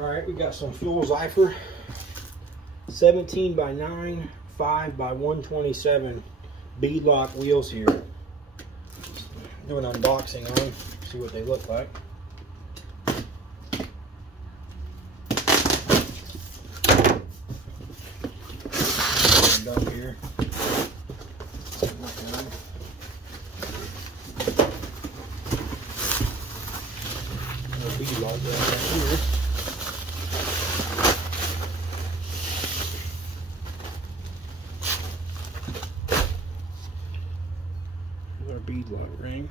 Alright, we got some fuel Zephyr 17 by 9, 5 by 127 BeadLock wheels here. Do an unboxing on them, see what they look like. Up here. BeadLock right here. Our BeadLock ring.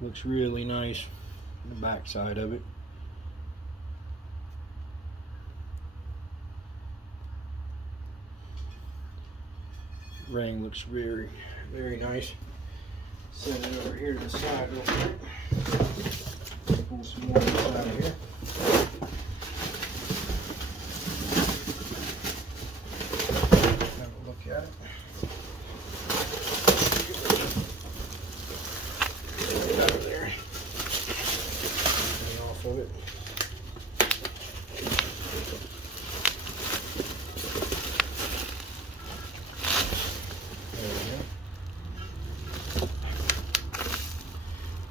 Looks really nice, the back side of it. Ring looks very, very nice. Set it over here to the side real quick. Pull some more out of here. Have a look at it. Get it out of there. Get off of it.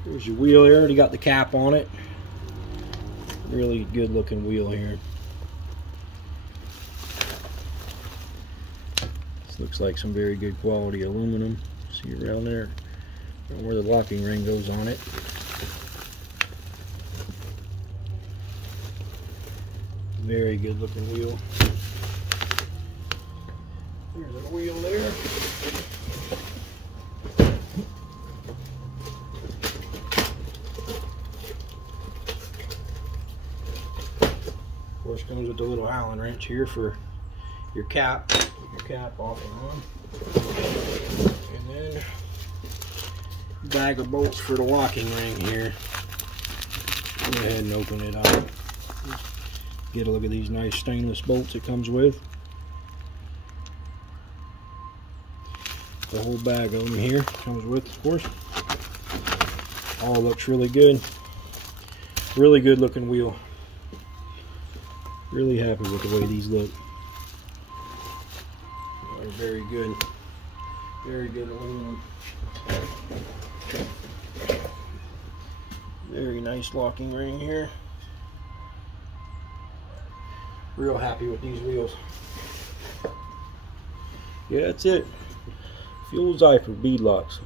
Here's your wheel there. Already got the cap on it. Really good looking wheel here. This looks like some very good quality aluminum. See around there where the locking ring goes on it. Very good looking wheel. There's a wheel there. Of course, comes with the little Allen wrench here for your cap. Get your cap off and on. And then bag of bolts for the locking ring here. Go ahead and open it up. Get a look at these nice stainless bolts it comes with. The whole bag of them here comes with, of course. All looks really good. Really good looking wheel. Really happy with the way these look. They're very good. Very good aluminum. Very nice locking ring here. Real happy with these wheels. Yeah, that's it. Fuel Zephyr BeadLocks.